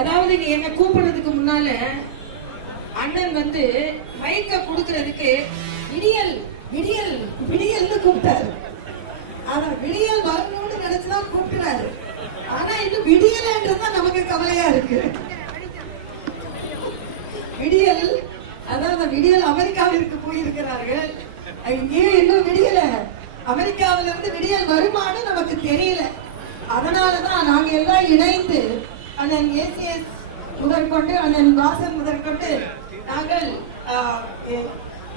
அதாவது என்ன கூப்பிடுறதுக்கு முன்னால அண்ணன் வந்து மைக்க குடுக்கறதுக்கு விடியல் விடியல் விடியல்னு கூப்பிட்டாரு. ஆனா விடியல் வரணும்னு நினைச்சுதான் கூப்பிடுறாரு. ஆனா இன்னும் விடியலன்றதுதான் நமக்கு கவலையா இருக்கு. விடியல் அதாவது விடியல் அமெரிக்காவிற்கு போயிருக்கிறார்கள். ஏன் இன்னும் விடியல? அமெரிக்காவில இருந்து விடியல் வருமானு நமக்கு தெரியல. அதனாலதான் நாங்க எல்லாம் இணைந்து அண்ணன் ஏசிஎஸ் முதற்கொண்டு அண்ணன் வாசன் முதற்கொண்டு நாங்கள்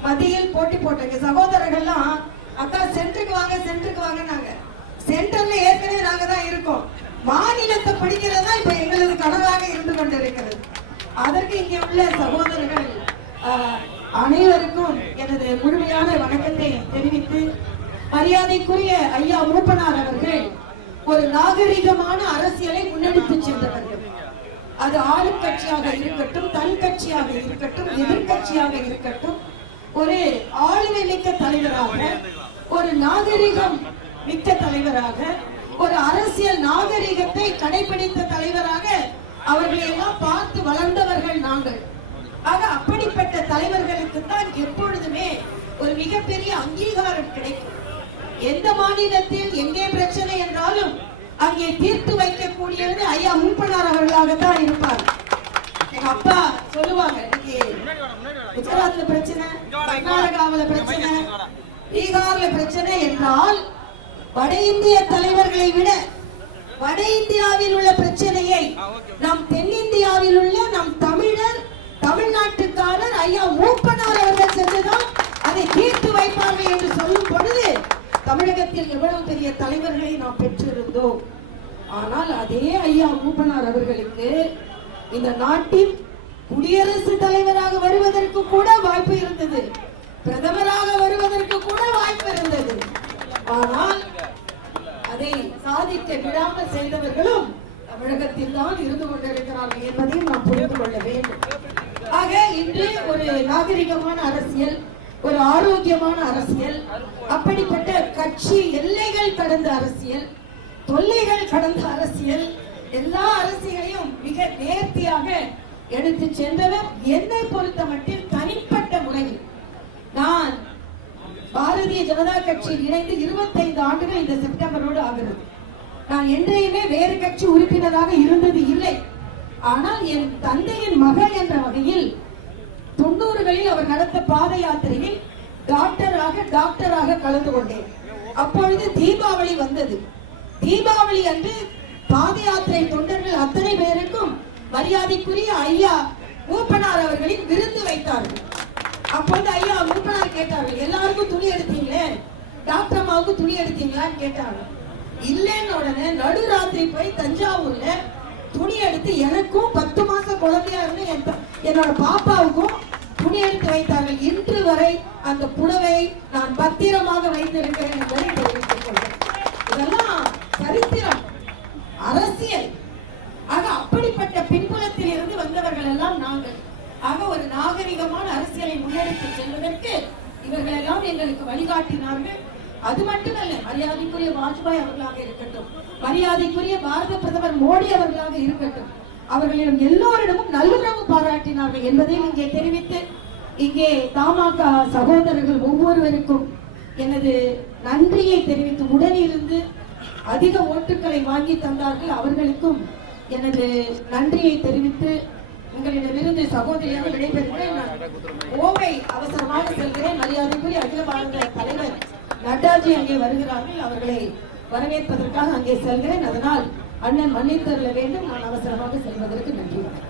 மத்தியில் போட்டி போட்டோங்க. சகோதரர்கள்லாம் அக்கா சென்டருக்கு வாங்க சென்டருக்கு வாங்க. நாங்க சென்டர்ல ஏற்கனவே நாங்க தான் இருக்கோம். மாநிலத்தை படிக்கிறதா இப்ப எங்களது கனவாக இருந்து கொண்டிருக்கிறது. அதற்கு இங்கே உள்ள சகோதரர்கள் அனைவருக்கும் எனது முழுமையான வணக்கத்தை தெரிவித்து, மரியாதைக்குரிய ஐயா மூப்பனார் அவர்கள் ஒரு நாகரிகமான அரசியலை முன்னெடுத்து சென்றவர்கள். அது ஆளும் கட்சியாக இருக்கட்டும், தன் கட்சியாக இருக்கட்டும், எதிர்கட்சியாக இருக்கட்டும், ஒரு ஆளுமை மிக்க தலைவராக, ஒரு நாகரிகம் மிக்க தலைவராக, ஒரு அரசியல் நாகரிகத்தை கடைபிடித்த தலைவராக அவர்களை எல்லாம் பார்த்து வளர்ந்தவர்கள் நாங்கள். ஆக அப்படிப்பட்ட தலைவர்களுக்கு தான் எப்பொழுதுமே ஒரு மிகப்பெரிய அங்கீகாரம் கிடைக்கும். எந்த மாநிலத்தில் எங்கே பிரச்சனை என்றாலும் அங்கே தீர்த்து வைக்கக்கூடியது ஐயா மூப்பனார் அவர்களாகத்தான் இருப்பார். எங்க அப்பா சொல்லுவாங்க, குஜராத்ல பிரச்சனை, கர்நாடகாவில பிரச்சனை, பீகார்ல பிரச்சனை என்றால் வட இந்திய தலைவர்களை விட வட இந்தியாவில் உள்ள பிரச்சனையை நம் தென்னிந்தியாவில் உள்ள நம் தமிழர், தமிழ்நாட்டுக்காரர் ஐயா மூப்பனார் அவர்கள் சென்றுதான் அதை தீர்த்து வைப்பார்கள் என்று சொல்லும் பொழுது தமிழகத்தில் எவ்வளவு பெரிய தலைவர்களை நாம் பெற்றிருந்தோம். ஆனால் அதே ஐயா மூப்பனார் அவர்களுக்கு இந்த நாட்டின் குடியரசு தலைவராக வருவதற்கு கூட வாய்ப்பு இருந்தது, பிரதமராக வருவதற்கு கூட வாய்ப்பு இருந்தது. ஆனால் அதை சாதிக்க விடாமல் செய்தவர்களும் தமிழகத்தில் தான் இருந்து கொண்டிருக்கிறார்கள் என்பதையும் நாம் புரிந்து கொள்ள வேண்டும். ஆக இன்று ஒரு நாகரிகமான அரசியல், ஒரு ஆரோக்கியமான அரசியல், அப்படிப்பட்ட கட்சி எல்லைகள் கடந்த அரசியல், தொல்லைகள் கடந்த அரசியல், எல்லா அரசியலையும் மிக நேர்த்தியாக எடுத்து சென்றவர். என்னை பொறுத்த மட்டில் தனிப்பட்ட முறையில் நான் பாரதிய ஜனதா கட்சியில் இணைந்து 25 ஆண்டுகள் இந்த செப்டம்பரோடு ஆகிறது. நான் என்றையுமே வேறு கட்சி உறுப்பினராக இருந்தது இல்லை. ஆனால் என் தந்தையின் மகள் என்ற வகையில் 90களில் அவர் நடத்த பாத யாத்திரையில் டாக்டராக கலந்து கொண்டேன். அப்பொழுது தீபாவளி வந்தது. தீபாவளி அன்று பாத யாத்திரை தொண்டர்கள் அத்தனை பேருக்கும் மரியாதைக்குரிய ஐயா மூப்பனார் அவர்களின் விருந்து வைத்தார்கள். அப்போது ஐயா மூப்பனார் கேட்டார்கள், எல்லாருக்கும் துணி எடுத்தீங்களே, டாக்டர் அம்மாவுக்கு துணி எடுத்தீங்களான்னு கேட்டாங்க. இல்லைன்னு உடனே நடுராத்திரி போய் தஞ்சாவூர்ல துணி எடுத்து எனக்கும் 10 மாசம் குழந்தையா இருந்து என்னோட பாப்பாவுக்கும் துணி எடுத்து வைத்தார்கள். இன்று வரை அந்த புடவை நான் பத்திரமாக வைத்திருக்கிறேன் என்பதை தெரிவித்துக் கொள்கிறேன். இதெல்லாம் சரித்திரம், அரசியல். ஆக அப்படிப்பட்ட பின்புலத்தில் இருந்து வந்தவர்கள் எல்லாம் நாங்கள். ஆக ஒரு நாகரிகமான அரசியலை முன்னெடுத்து செல்வதற்கு இவர்கள் எல்லாம் எங்களுக்கு வழிகாட்டினார்கள். அது மட்டுமல்ல, மரியாதைக்குரிய வாஜ்பாய் அவர்களாக இருக்கட்டும், மரியாதைக்குரிய பாரத பிரதமர் மோடி அவர்களாக இருக்கட்டும், அவர்களிடம் எல்லோரிடமும் நல்லுறவு பாராட்டினார்கள் என்பதையும் இங்கே தெரிவித்து, இங்கே தமாக சகோதரர்கள் ஒவ்வொருவருக்கும் எனது நன்றியை தெரிவித்து, உடனிருந்து அதிக ஓட்டுக்களை வாங்கி தந்தார்கள், அவர்களுக்கும் எனது நன்றியை தெரிவித்து உங்களிடமிருந்து சகோதரியாக விடைபெறுகிறேன். ஓவை அவசரமாக செல்கிறேன். மரியாதைக்குரிய அகில பாரத தலைவர் நட்டாஜி அங்கே வருகிறார்கள். அவர்களை வரவேற்பதற்காக அங்கே செல்கிறேன். அதனால் அண்ணன் மன்னித்தருள வேண்டும். நான் அவசரமாக செல்வதற்கு நன்றி.